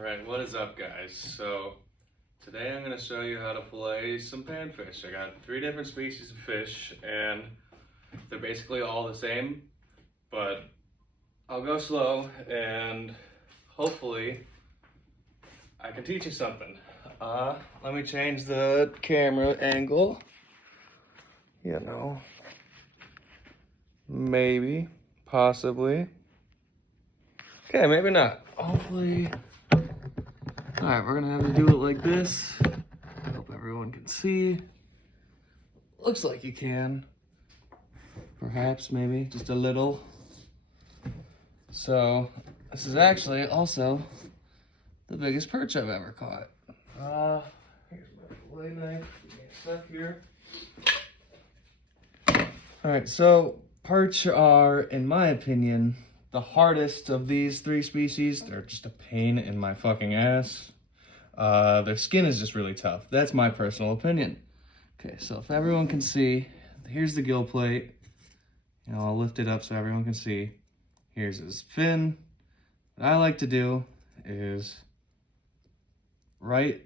Alright, what is up guys? So today I'm going to show you how to fillet some panfish. I got 3 different species of fish and they're basically all the same, but I'll go slow and hopefully I can teach you something. Let me change the camera angle. You know, maybe, possibly. Okay, maybe not. Hopefully. Alright, we're gonna have to do it like this. I hope everyone can see. Looks like you can. Perhaps, maybe, just a little. So, this is actually also the biggest perch I've ever caught. Here's my fillet knife. Give me a sec here. Alright, so perch are, in my opinion, the hardest of these 3 species. They're just a pain in my fucking ass. Their skin is just really tough. That's my personal opinion. Okay, so if everyone can see, here's the gill plate. You know, I'll lift it up so everyone can see. Here's his fin. What I like to do is right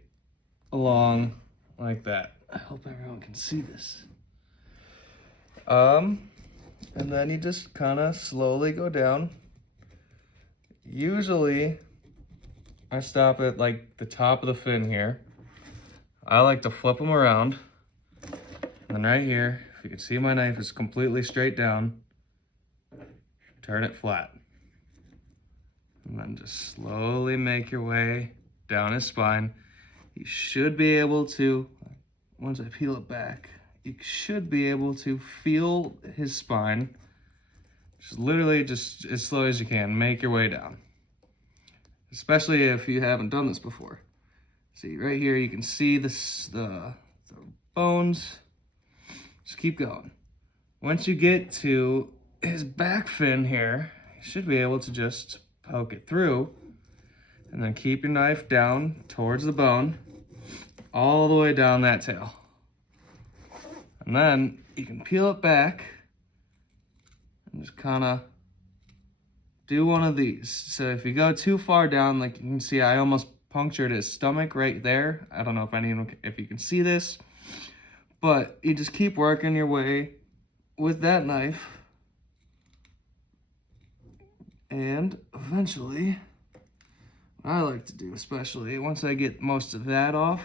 along like that. I hope everyone can see this. And then you just kind of slowly go down. Usually, I stop at like the top of the fin here. I like to flip them around. And then right here, if you can see my knife is completely straight down, turn it flat. And then just slowly make your way down his spine. You should be able to, once I peel it back, you should be able to feel his spine. Just literally just as slow as you can, make your way down. Especially if you haven't done this before. See, right here you can see the bones. Just keep going. Once you get to his back fin here, you should be able to just poke it through. And then keep your knife down towards the bone, all the way down that tail. And then you can peel it back and just kind of do one of these. So if you go too far down, like you can see, I almost punctured his stomach right there. I don't know if you can see this, but you just keep working your way with that knife. And eventually, what I like to do, especially once I get most of that off,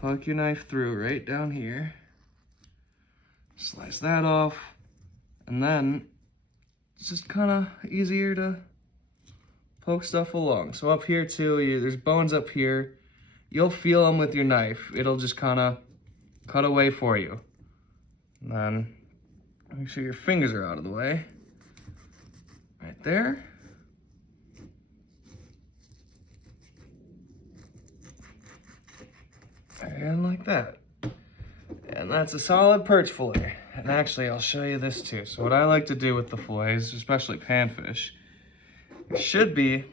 poke your knife through right down here, slice that off, and then it's just kind of easier to poke stuff along. So up here too, there's bones up here. You'll feel them with your knife. It'll just kind of cut away for you. And then make sure your fingers are out of the way. Right there. And like that. And that's a solid perch fillet. And actually, I'll show you this too. So what I like to do with the fillets, especially panfish, it should be,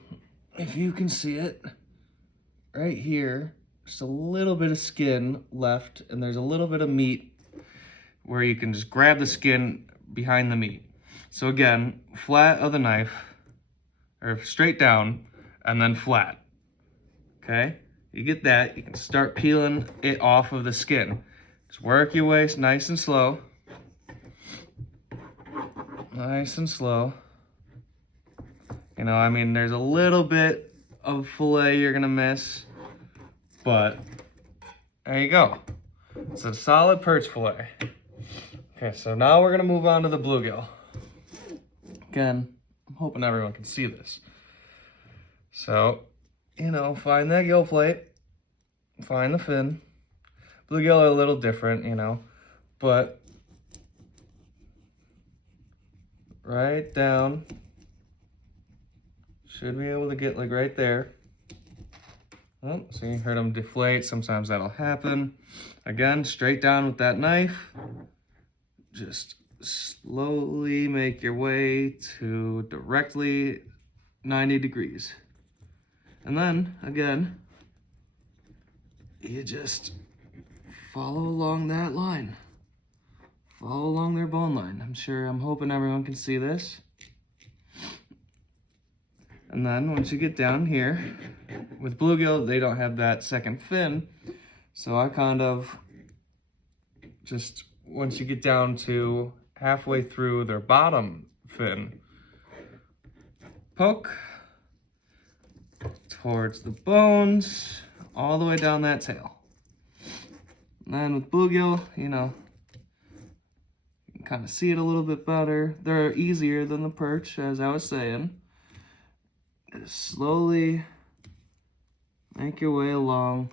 if you can see it, right here, just a little bit of skin left, and there's a little bit of meat where you can just grab the skin behind the meat. So again, flat of the knife, or straight down, and then flat, okay? You get that, you can start peeling it off of the skin. Just work your way nice and slow. Nice and slow. You know, I mean, there's a little bit of fillet you're gonna miss, but there you go. It's a solid perch fillet. Okay, so now we're gonna move on to the bluegill. Again, I'm hoping everyone can see this. So, you know, find that gill plate, find the fin. Bluegill are a little different, you know, but right down, should be able to get like right there. Oh, so you heard them deflate, sometimes that'll happen. Again, straight down with that knife, just slowly make your way to directly 90 degrees. And then, again, you just follow along that line. Follow along their bone line. I'm hoping everyone can see this. And then once you get down here, with bluegill, they don't have that second fin. So I kind of just, once you get down to halfway through their bottom fin, poke towards the bones, all the way down that tail. And then with bluegill, you know, you can kind of see it a little bit better. They're easier than the perch, as I was saying. Just slowly make your way along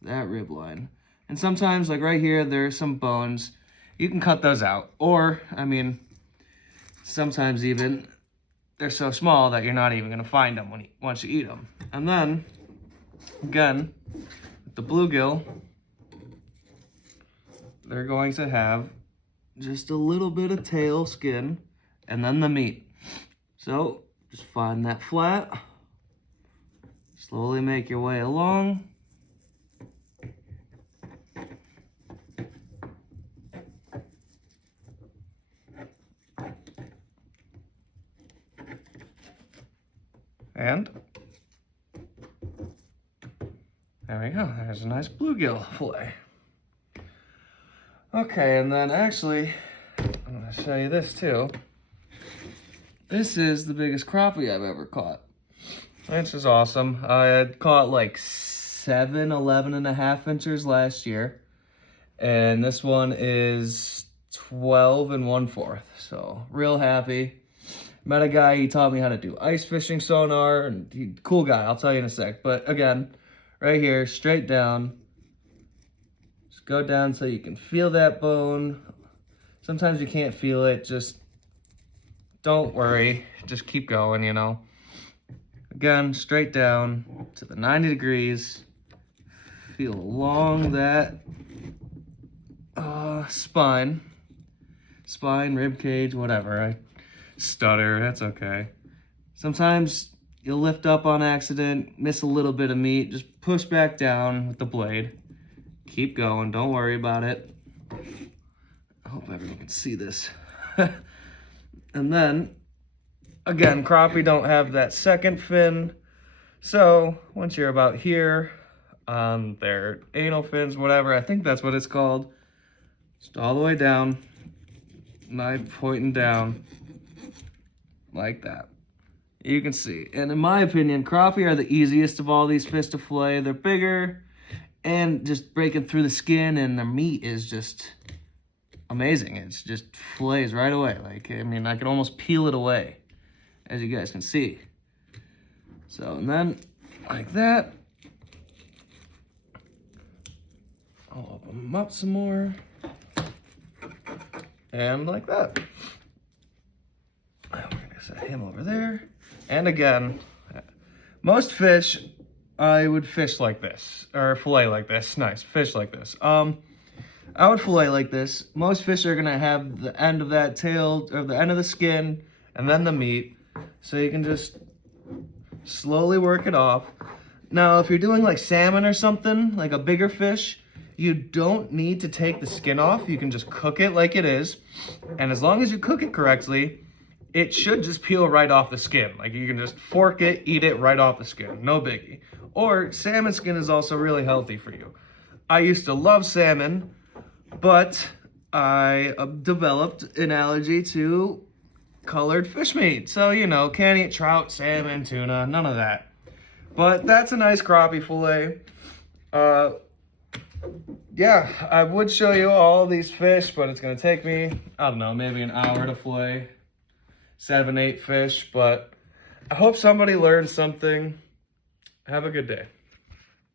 that rib line. And sometimes, like right here, there's some bones. You can cut those out. Or, I mean, sometimes even they're so small that you're not even going to find them once you eat them. And then, again, with the bluegill, they're going to have just a little bit of tail skin and then the meat. So, just find that flat. Slowly make your way along. And there we go, there's a nice bluegill fillet. Okay, and then actually, I'm gonna show you this too. This is the biggest crappie I've ever caught. This is awesome. I had caught like 11 and a half inches last year. And this one is 12 1/4. So real happy. Met a guy, he taught me how to do ice fishing sonar, and cool guy, I'll tell you in a sec. But again, right here, straight down. Just go down so you can feel that bone. Sometimes you can't feel it, just don't worry. Just keep going, you know. Again, straight down to the 90 degrees. Feel along that spine, rib cage, whatever. I stutter, that's okay. Sometimes you'll lift up on accident, miss a little bit of meat, just push back down with the blade. Keep going, don't worry about it. I hope everyone can see this. And then, again, crappie don't have that second fin. So once you're about here on their anal fins, whatever, I think that's what it's called, just all the way down, knife pointing down, like that. You can see. And in my opinion, crappie are the easiest of all these fish to fillet. They're bigger and just breaking through the skin, and their meat is just amazing. It's just fillets right away. Like, I mean, I could almost peel it away, as you guys can see. So, and then like that. I'll open them up some more. And like that. We're gonna set him over there. And again, most fish I would fish like this, or fillet like this. Nice, fish like this. I would fillet like this. Most fish are gonna have the end of that tail, or the end of the skin, and then the meat. So you can just slowly work it off. Now, if you're doing like salmon or something, like a bigger fish, you don't need to take the skin off. You can just cook it like it is. And as long as you cook it correctly, it should just peel right off the skin. Like, you can just fork it, eat it right off the skin, no biggie. Or salmon skin is also really healthy for you. I used to love salmon, but I developed an allergy to colored fish meat. So, you know, can't eat trout, salmon, tuna, none of that. But that's a nice crappie fillet. Yeah, I would show you all these fish, but it's gonna take me, I don't know, maybe an hour to fillet 7, 8 fish. But I hope somebody learned something. Have a good day.